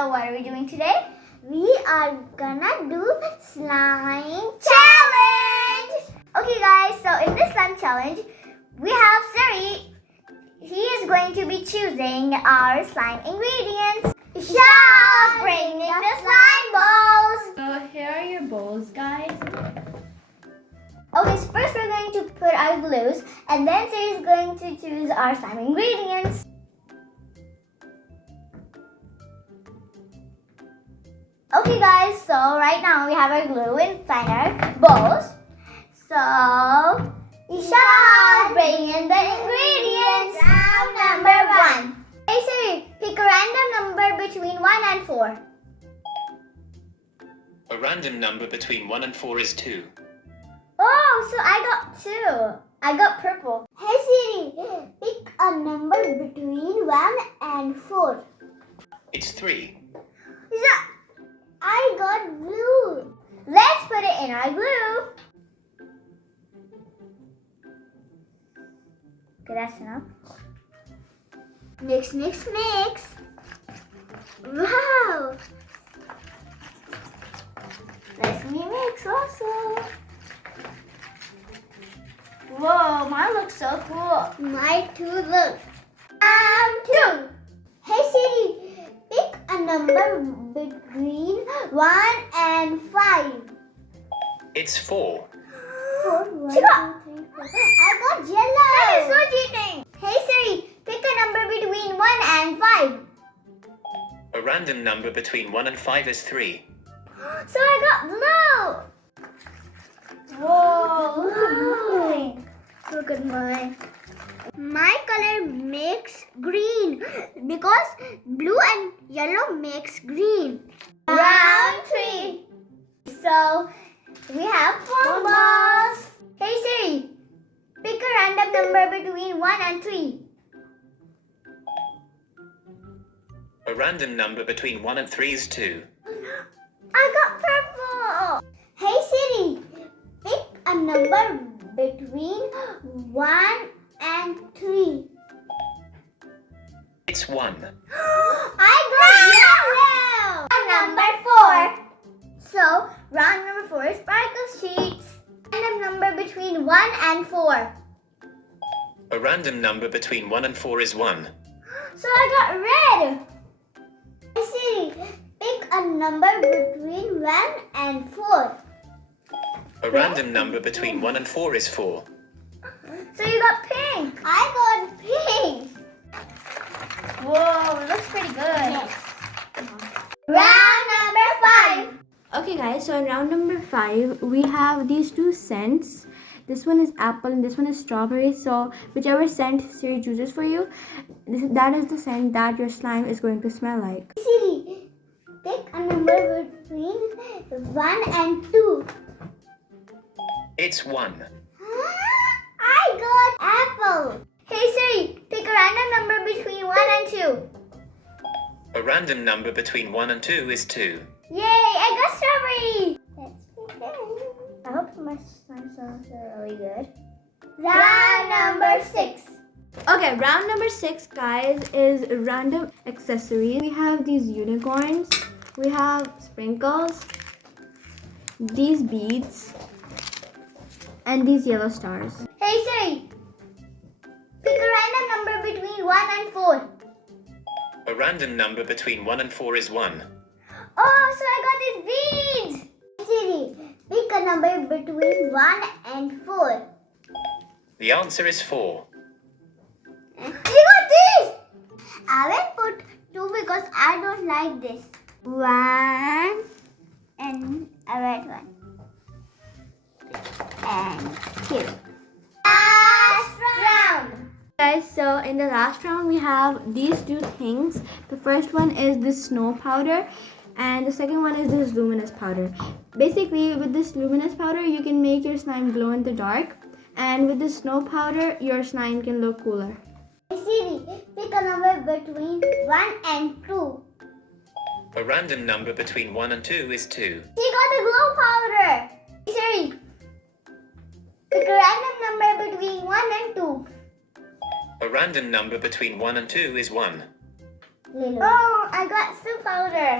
So what are we doing today? We are gonna do slime challenge! Okay guys, so in this slime challenge, we have Siri. He is going to be choosing our slime ingredients. Shall bring in the slime balls! So here are your bowls, guys. Okay, so first we're going to put our glues and then Siri is going to choose our slime ingredients. Okay guys, so right now we have our glue inside our bowls. So, Isha, bring in the ingredients. Round number 1. Hey Siri, pick a random number between 1 and 4. A random number between 1 and 4 is 2. Oh, so I got 2. I got purple. Hey Siri, pick a number between 1 and 4. It's 3. Isha, I got blue. Let's put it in our glue. Okay, that's enough. Mix, mix, mix. Wow. Let me mix also. Whoa, mine looks so cool. Mine too, look. 2. Hey Siri, pick a number between 1 and 5. It's 4. 4, 1, 2, 3, 4. I got yellow. That is so cheating. Hey Siri, pick a number between 1 and 5. A random number between 1 and 5 is 3. So I got blue. Whoa, look at mine. Look at mine. My color makes green because blue and yellow makes green. Round 3. So we have 4 balls. Hey Siri, pick a random number between 1 and 3. A random number between 1 and 3 is 2. I got purple. Hey Siri, pick a number between 1 and 3. It's 1. I got yellow. Number 4. So round number 4 is sparkle sheets. Random number between 1 and 4. A random number between 1 and 4 is 1. So I got red. Hey Siri, pick a number between 1 and 4. A random number between 1 and 4 is 4. So you got pink. I got pink. Whoa, it looks pretty good. Yes. Round number 5. Okay guys, so in round number 5, we have these 2 scents. This one is apple and this one is strawberry. So whichever scent Siri chooses for you, that is the scent that your slime is going to smell like. Siri, pick a number between 1 and 2. It's 1. I got apple. Hey Siri, pick a random number between 1 and 2. A random number between 1 and 2 is 2. Yay, I got strawberry. Let's begin. I hope my slime smells really good. Round number 6. Okay, round number 6, guys, is random accessories. We have these unicorns, we have sprinkles, these beads, and these yellow stars. Hey Siri, pick a random number between 1 and 4. A random number between 1 and 4 is 1. Oh, so I got these beads. Siri, pick a number between 1 and 4. The answer is 4. You got this. I will put 2 because I don't like this. 1 and a red one. And 2. Last round. Guys, so in the last round, we have these 2 things. The first one is this snow powder. And the second one is this luminous powder. Basically, with this luminous powder, you can make your slime glow in the dark. And with this snow powder, your slime can look cooler. Hey Siri, pick a number between 1 and 2. A random number between 1 and 2 is 2. She got the glow powder. Hey Siri, pick a random number between 1 and 2. A random number between 1 and 2 is 1. Oh, I got soup powder.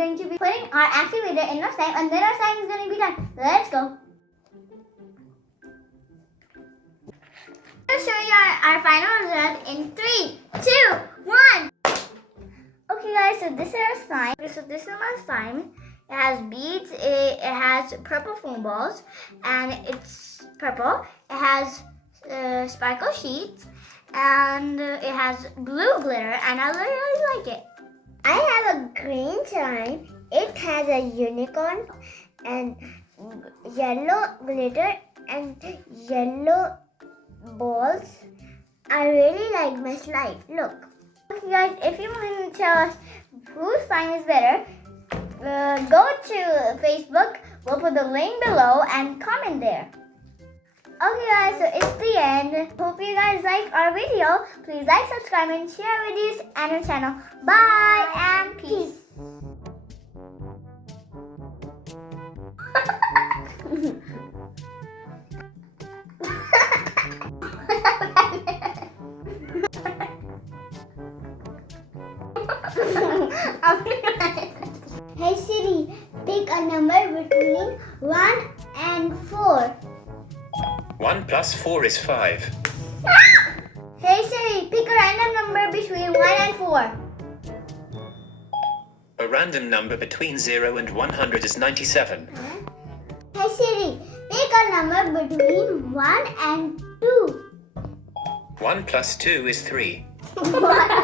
going to be putting our activator in our slime and then our slime is going to be done. Let's go. I'll show you our final result in 3, 2, 1. Okay guys, so this is our slime. So this is my slime. It has beads, it has purple foam balls, and it's purple. It has sparkle sheets, and it has blue glitter, and I really like it. I have a green slime. It has a unicorn and yellow glitter and yellow balls. I really like my slime. Look. Okay guys, if you want to tell us whose slime is better, go to Facebook. We'll put the link below and comment there. Okay guys, so it's the end. Hope you guys like our video. Please like, subscribe, and share videos and our channel. Bye and peace. Hey Siri, pick a number between 1 and 4. 1 plus 4 is 5. Hey Siri, pick a random number between 1 and 4. A random number between 0 and 100 is 97. Hey Siri, pick a number between 1 and 2. 1 plus 2 is 3. 1